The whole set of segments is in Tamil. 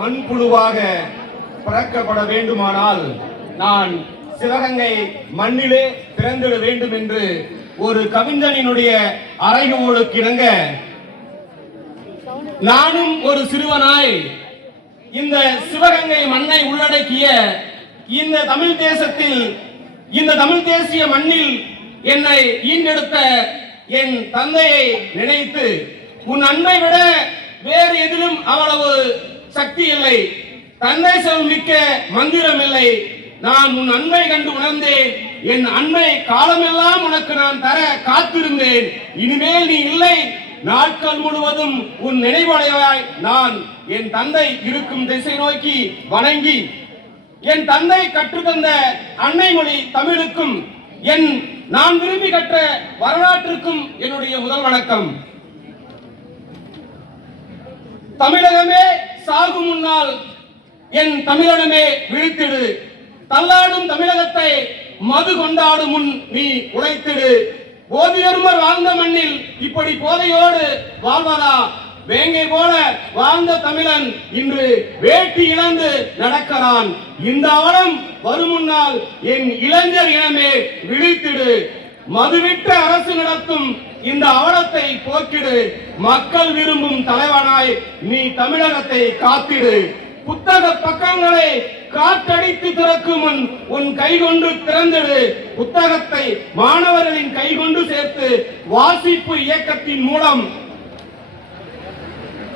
மண்புழுவாக பிறக்கப்பட வேண்டுமானால் நான் சிவகங்கை மண்ணிலே பிறந்திட வேண்டும் என்று ஒரு கவிஞனினுடைய அறைகோளுக்கு இணங்க நானும் ஒரு சிறுவனாய் இந்த சிவகங்கை மண்ணை உள்ளடக்கிய இந்த தமிழ் தேசத்தில் இந்த தமிழ் தேசிய மண்ணில் என்னை ஈண்டெடுத்த என் தந்தையை நினைத்து உன் அன்பை விட வேறு எதிலும் அவ்வளவு சக்தி இல்லை. தந்தை சொல் மிக்க மந்திரம் இல்லை. நான் உன் அன்பை கண்டு உணர்ந்தேன். என் அன்பை காலமெல்லாம் உனக்கு நான் தர காத்திருந்தேன். இனிமேல் நீ இல்லை. நாட்கள் முழுவதும் உன் நினைவடைவாய். நான் என் தந்தை இருக்கும் திசை நோக்கி வணங்கி என் தந்தை கற்றுத்தந்த அன்னை மொழி தமிழுக்கும் என் நான் விரும்பி கற்ற வரலாற்றுக்கும் என்னுடைய முதல் வணக்கம். தமிழகமே சாகும் முன்னால் என் தமிழனமே விழித்திடு. தள்ளாடும் தமிழகத்தை மது கொண்டாடும் முன் நீ உழைத்திடு. ஓதியருமர் வாழ்ந்த மண்ணில் இப்படி போதையோடு வாழ்வதா? வேங்கை போல வாழ்ந்த தமிழன் இன்று வேட்டி இழந்து நடக்கிறான். இந்த அவலம் வரும் முன்னால் என் இளைஞர் இனமே விழித்திடு. மதுவிட்ட அரசு நடத்தும் இந்த அவலத்தை போக்கிடு. மக்கள் விரும்பும் தலைவனாய் நீ தமிழகத்தை காத்திடு. புத்தக பக்கங்களை காற்றடித்து திறக்கும் முன் உன் கை கொண்டு திறந்திடு. புத்தகத்தை மாணவர்களின் கை கொண்டு சேர்த்து வாசிப்பு இயக்கத்தின் மூலம்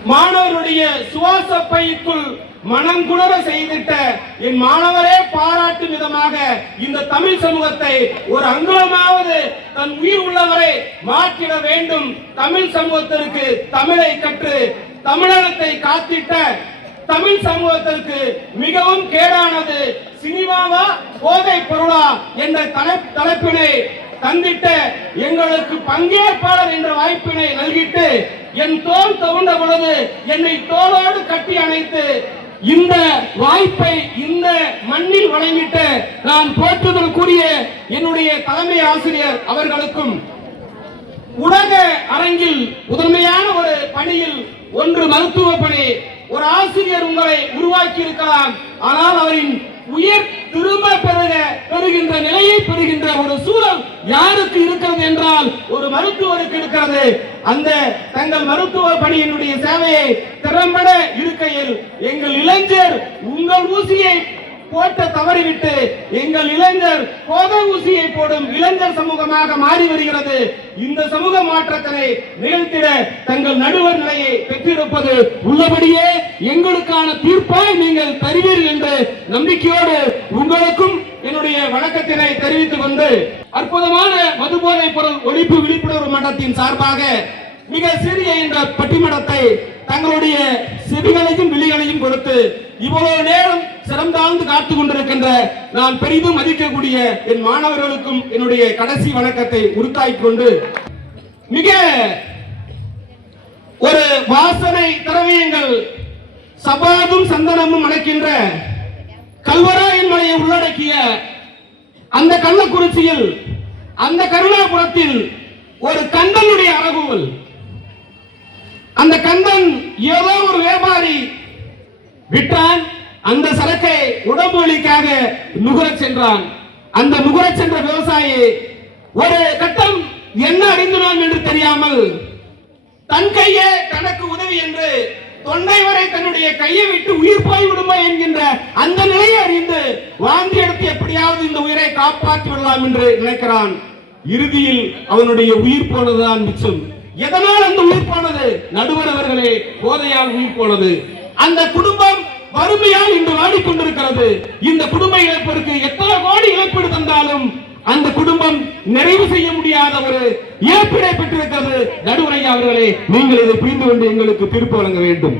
மாணவருடைய சுவாச பைக்குள் மனம் குளர செய்திட்ட என் மாணவரே பாராட்டும் விதமாக இந்த தமிழ் சமூகத்தை ஒரு அங்குலமாவது தன் உயிர் உள்ளவரை மாற்றிட வேண்டும். தமிழ் சமூகத்திற்கு தமிழை கற்று தமிழகத்தை காத்திட்ட தமிழ் சமூகத்திற்கு மிகவும் கேடானது சினிமாவா போதை பொருளா என்ற தலைப்பினை தந்திட்ட எங்களுக்கு பங்கேற்பாளர் என்ற வாய்ப்பினை நல்கிட்டு என் தோல் தவுண்ட பொழுது என்னை தோளோடு கட்டி அணைத்து இந்த வாய்ப்பை இந்த மண்ணில் வழங்கிட்டு நான் போற்றுதல் கூறிய என்னுடைய தலைமை ஆசிரியர் அவர்களுக்கும் உலக அரங்கில் முதன்மையான ஒரு பணியில் ஒன்று மருத்துவ பணி ஒரு ஆசிரியர் உங்களை உருவாக்கி இருக்கலாம் ஆனால் அவரின் உயிர் திரும்ப பெறுக பெறுகின்ற நிலையை பெறுகின்ற ஒரு சூழல் யாருக்கு இருக்கிறது என்றால் ஒரு மருத்துவருக்கு இருக்கிறது. அந்த தங்கள் மருத்துவ பணியினுடைய சேவையை திறம்பட இருக்கையில் எங்கள் இளைஞர் உங்கள் ஊசியை போட்ட தவறிவிட்டு எங்கள் இளைஞர் கோத ஊசியை போடும் இளைஞர் சமூகமாக மாறி வருகிறது. இந்த சமூக மாற்றத்தினை நிகழ்த்திட தங்கள் நடுவர் நிலையை பெற்றிருப்பது உள்ளபடியே எங்களுக்கான தீர்ப்பாய் நீங்கள் தருவீர்கள் என்று நம்பிக்கையோடு உங்களுக்கும் என்னுடைய வணக்கத்தினை தெரிவித்துக் கொண்டு அற்புதமான மதுபோதை பொருள் ஒழிப்பு விழிப்புணர்வு மன்றத்தின் சார்பாக மிக சிறிய என்ற பட்டிமடத்தை தங்களுடைய செவிகளையும் விழிகளையும் கொடுத்து இவ்வளவு நேரம் சிறந்தாழ்ந்து காத்துக் கொண்டிருக்கின்ற நான் பெரிதும் மதிக்கக்கூடிய என் மாணவர்களுக்கும் என்னுடைய கடைசி வணக்கத்தை உறுத்தாய்க் கொண்டு மிக ஒரு வாசனை திரவியங்கள் சபாதும் சந்தனமும் அணைக்கின்ற கல்வராயன் மலையை உள்ளடக்கிய அந்த கள்ளக்குறிச்சியில் அந்த கருணாபுரத்தில் ஒரு கந்தனுடைய அறகுவல் அந்த கந்தன் ஏதோ ஒரு வியாபாரி விட்டான் அந்த சரக்கை உடம்பு வலிக்காக நுகர சென்றான். அந்த நுகர சென்ற விவசாயி ஒரு கட்டம் என்ன அறிந்தினான் என்று தெரியாமல் தன் கையே தனக்கு உதவி என்று தொண்டை வரை தன்னுடைய கையை விட்டு உயிர் போய் விடுமா என்கின்ற அந்த நிலையை அறிந்து வாந்தி எடுத்து எப்படியாவது இந்த உயிரை காப்பாற்றி விடலாம் என்று நினைக்கிறான். இறுதியில் அவனுடைய உயிர் போனதுதான் மிச்சம். எதனால் அந்த உயிர் போனது? நடுவர் அவர்களே போதையால் உயிர் போனது. அந்த குடும்பம் வறுமையால் இன்று வாடிக்கொண்டிருக்கிறது. இந்த குடும்ப இழப்பிற்கு எத்தனை கோடி இழப்பீடு தந்தாலும் அந்த குடும்பம் நிறைவு செய்ய முடியாத ஒரு இழப்பீடை பெற்றிருக்கிறது. நடுவரையா அவர்களே நீங்கள் இதை புரிந்து கொண்டு எங்களுக்கு தீர்ப்பு வழங்க வேண்டும்.